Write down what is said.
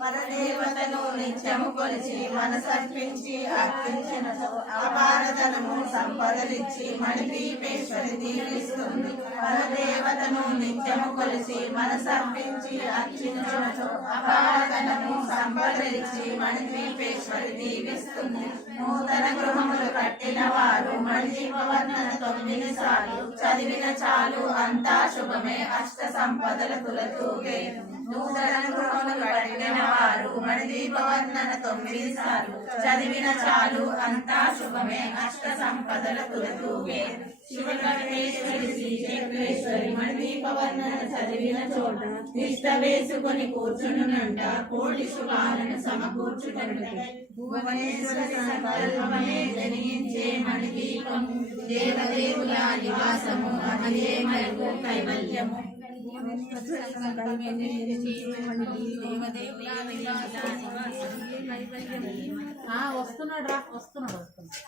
పరదేవతను నిత్యము కొలిచి మనసర్పించి అర్పించిన అపారధనము సంపదలిచ్చి మణి దీపేశ్వరి దీవిస్తుంది. పరదేవతను నిత్యము కొలిచి మనసర్పించి అర్చించిన అపారధనము సంపదలిచ్చి మణి దీపేశ్వరి దీవిస్తుంది. నూతన గృహములు కట్టిన వారు మణిదీపవర్ణన తొమ్మిది సార్లు చదివిన చాలు అంతా శుభమే. అష్ట సంపదల తులతూగే నూతన గృహములు వారు దీపవర్ణన తొమ్మిది సార్లు. చదివిన చాలు అంతా శుభమే అష్ట సంపదల తులతూగే శివకర్మేశ్వరి శ్రీ చక్రేశ్వరి మణిదీపవర్ణన చదివిన చోట నిష్ట వేసుకొని కూర్చునునంట కోటి శుభాలను సమకూర్చుటంట. భువనేశ్వరి సంకల్పమే జనించే మణిదీపం దేవదేవుల నివాసము అదే మనకు కైవల్యము. వస్తున్నాడు రా వస్తున్నాడు వస్తున్నాడు.